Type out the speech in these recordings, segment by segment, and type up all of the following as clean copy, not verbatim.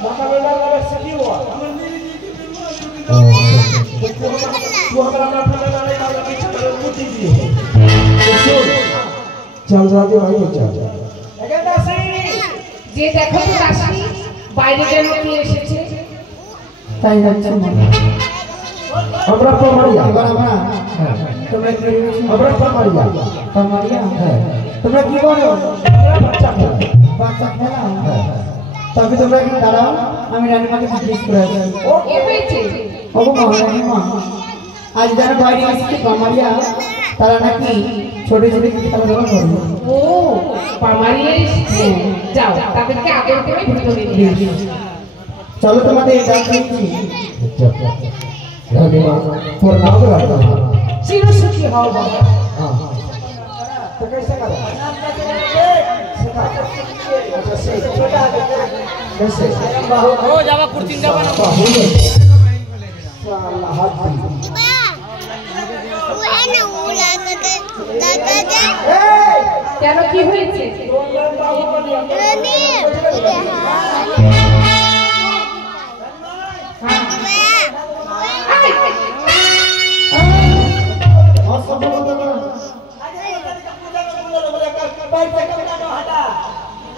maka benar benar sediwa वो हमारा अपना बनाने का लगे चक्कर मुट्ठी दी चल जाते भाई चल लेकिन दासी যে দেখো তো দাসী বাইরে যেন কি এসেছে তাই যাচ্ছে আমরা পমারিয়া এবার আমরা তোমরা কি আমরা পমারিয়া পমারিয়া তোমরা কি করো বাচ্চা খেলা তবে তোমরা এখানে দাঁড়াও আমি রানীমাকে জিজ্ঞেস করে আসি ও কে হয়েছে ও মহারানী মা আজ যারা বাইরে আসছে পমারিয়া তারা নাকি ছোট ছোট খেলাধুলা করবে ও পামারিয়া এসেছে যাও তাদেরকে আদর করে ভিতরে নিয়ে আসো চলো তোমাদের ডাক দিচ্ছি रानीमा पर नाम रखता है চির সুখী হও বাবা हां तो कैसे करा कैसे हो जावा कुर्सी जावा ना साला हाथ কেন কি হয়েছে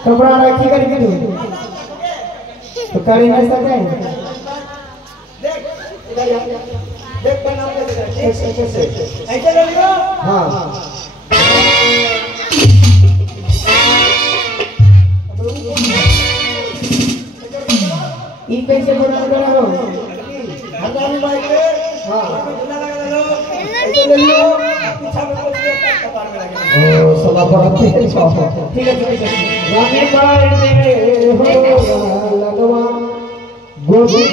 তোমরা কি করি কি তো করি না সকে देख इधर देख बना के कैसे कैसे ऐसे ले लो हां ई कैसे बना करो हजारी भाई के हां झूला लगा लो ऐसे ले लो पीछा में को दिया कपार में लगे ओ सला बराती है ठीक है रानी बाई ने हो लगवा गोदी